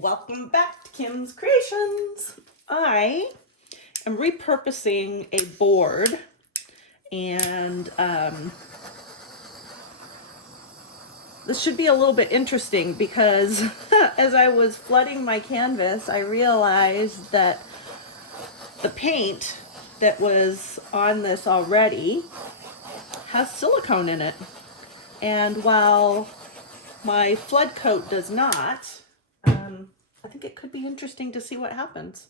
Welcome back to Kim's Creations. I am repurposing a board and this should be a little bit interesting because as I was flooding my canvas, I realized that the paint that was on this already has silicone in it. And while my flood coat does not, I think it could be interesting to see what happens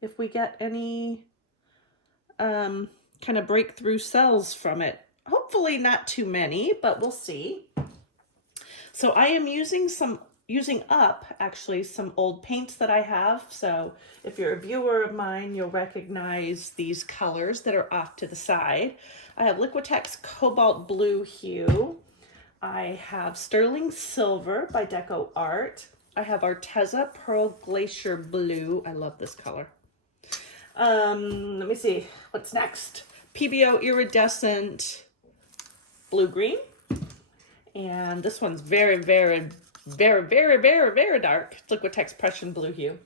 if we get any kind of breakthrough cells from it. Hopefully not too many, but we'll see. So I am using up actually some old paints that I have. So if you're a viewer of mine, you'll recognize these colors that are off to the side. I have Liquitex Cobalt Blue Hue. I have Sterling Silver by Deco Art. I have Arteza Pearl Glacier Blue. I love this color. Let me see, what's next? Pēbēo Iridescent Blue Green. And this one's very, very, very, very, very, very dark. Liquitex Prussian Blue Hue.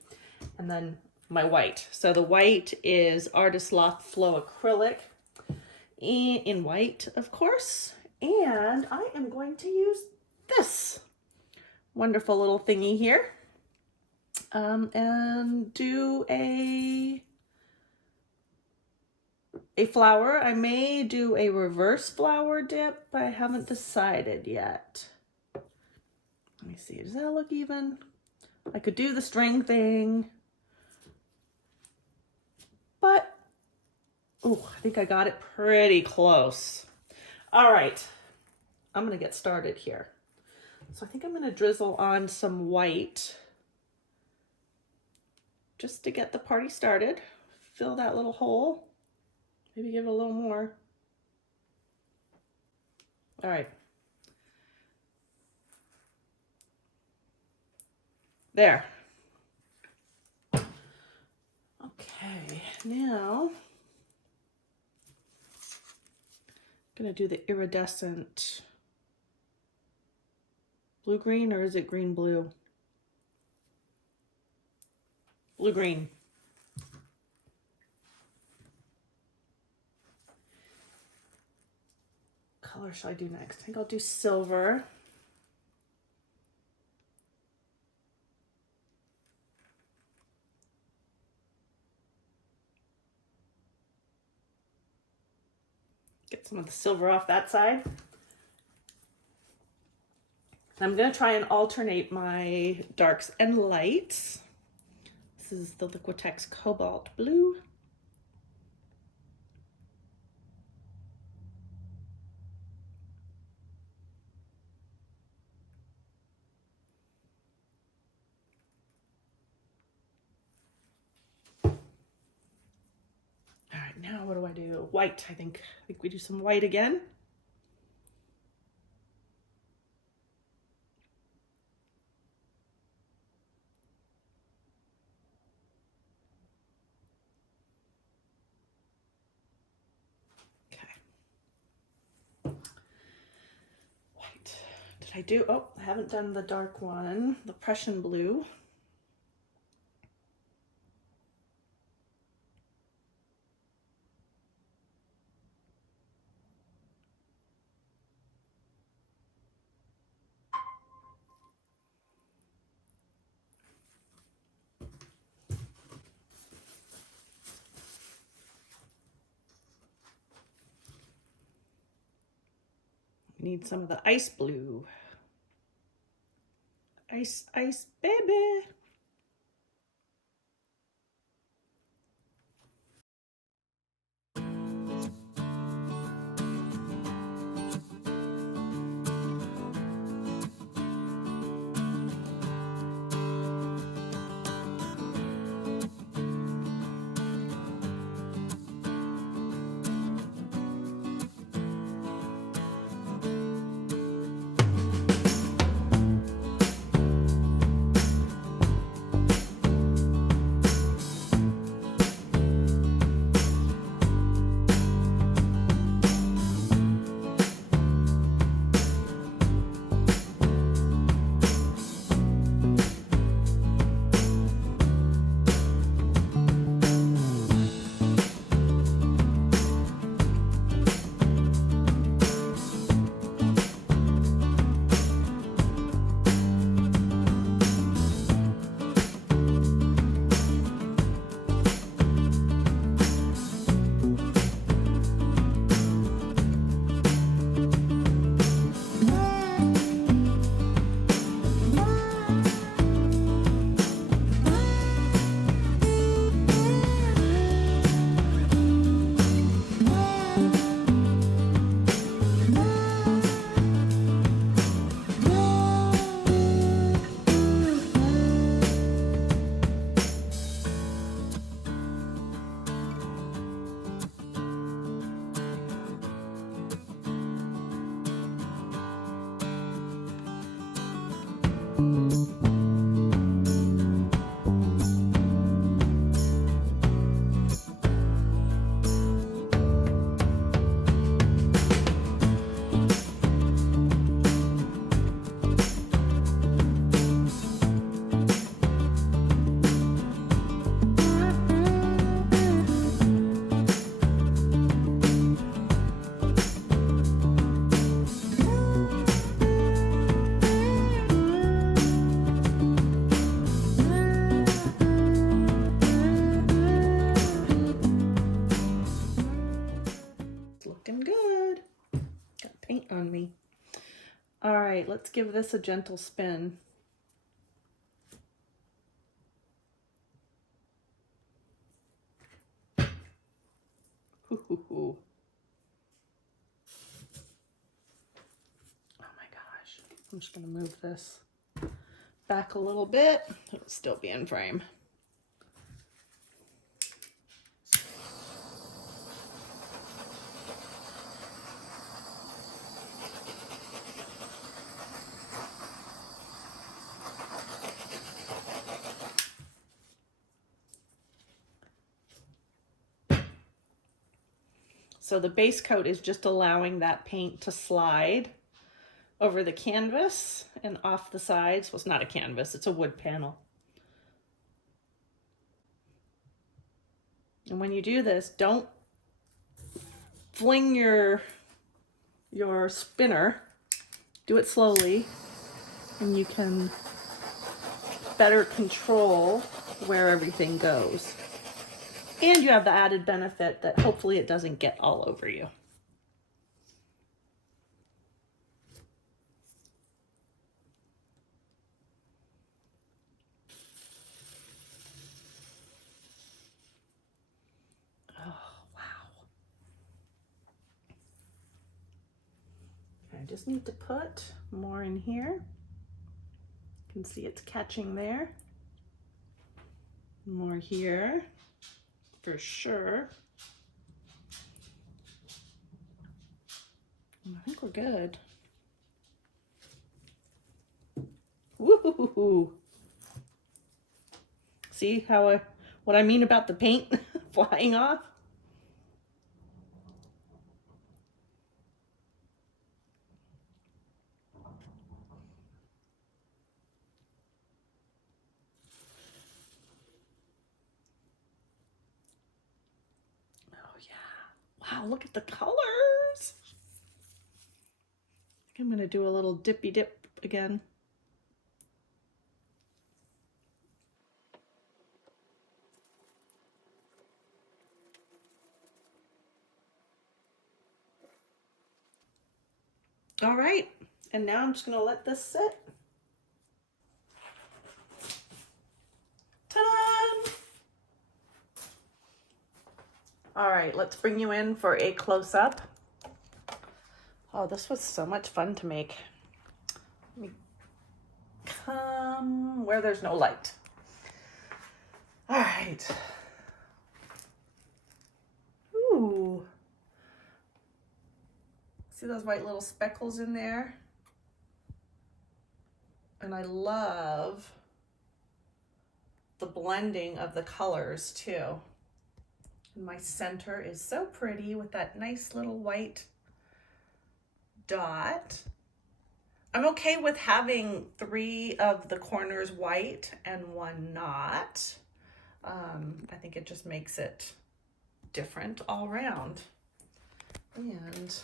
And then my white. So the white is Artist Loft Flow Acrylic in white, of course. And I am going to use this wonderful little thingy here and do a flower. I may do a reverse flower dip, but I haven't decided yet. Let me see, does that look even? I could do the string thing, but oh, I think I got it pretty close. All right, I'm gonna get started here. So I think I'm gonna drizzle on some white just to get the party started. Fill that little hole. Maybe give it a little more. All right. There. Okay, now I'm gonna do the iridescent blue green, or is it green blue? Blue green. Color shall I do next? I think I'll do silver. Get some of the silver off that side. I'm going to try and alternate my darks and lights. This is the Liquitex Cobalt Blue. All right, now what do I do? White, I think we do some white again. I do, oh, I haven't done the dark one, the Prussian blue. Need some of the ice blue. Ice, ice, baby. Looking good. Got paint on me. All right, let's give this a gentle spin. Ooh. Oh my gosh. I'm just gonna move this back a little bit. It'll still be in frame. So the base coat is just allowing that paint to slide over the canvas and off the sides. Well, it's not a canvas, it's a wood panel. And when you do this, don't fling your spinner. Do it slowly, and you can better control where everything goes. And you have the added benefit that hopefully it doesn't get all over you. Oh, wow. I just need to put more in here. You can see it's catching there. More here. For sure. I think we're good. Woohoo! See how what I mean about the paint flying off? Wow, look at the colors. I'm gonna do a little dippy dip again. All right, and now I'm just gonna let this sit. Ta-da! All right, let's bring you in for a close-up. Oh, this was so much fun to make. Let me come where there's no light. All right. Ooh. See those white little speckles in there? And I love the blending of the colors too. And my center is so pretty with that nice little white dot. I'm okay with having 3 of the corners white and 1 not. I think it just makes it different all around. And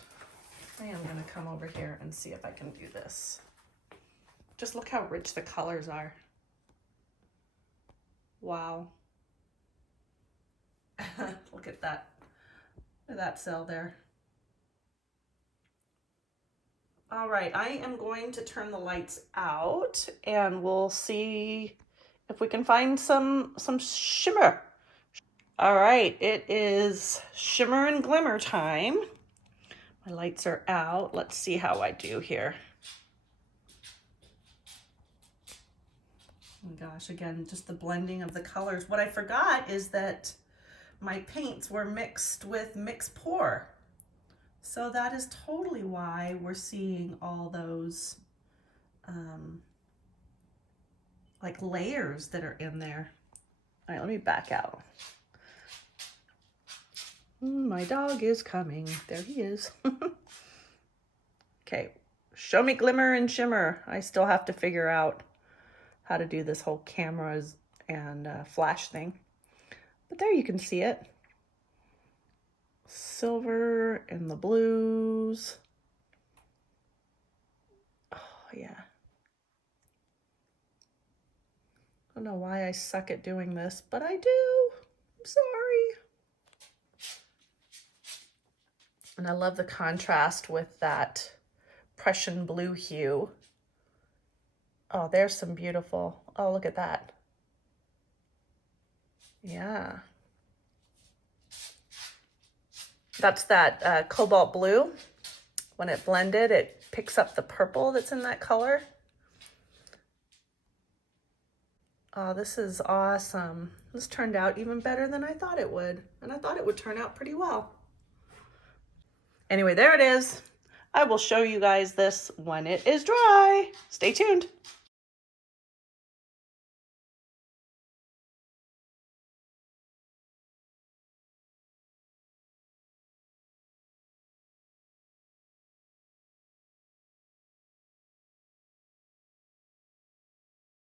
I am gonna come over here and see if I can do this. Just look how rich the colors are. Wow. Look at that cell there. All right, I am going to turn the lights out and we'll see if we can find some shimmer. All right, it is shimmer and glimmer time. My lights are out. Let's see how I do here. Oh my gosh, again, just the blending of the colors. What I forgot is that my paints were mixed with mix pour. So that is totally why we're seeing all those like layers that are in there. All right, let me back out. My dog is coming. There he is. Okay, show me glimmer and shimmer. I still have to figure out how to do this whole cameras and flash thing. But there you can see it. Silver and the blues. Oh, yeah. I don't know why I suck at doing this, but I do. I'm sorry. And I love the contrast with that Prussian blue hue. Oh, there's some beautiful. Oh, look at that. Yeah. That's that cobalt blue. When it blended, it picks up the purple that's in that color. Oh, this is awesome. This turned out even better than I thought it would. And I thought it would turn out pretty well. Anyway, there it is. I will show you guys this when it is dry. Stay tuned.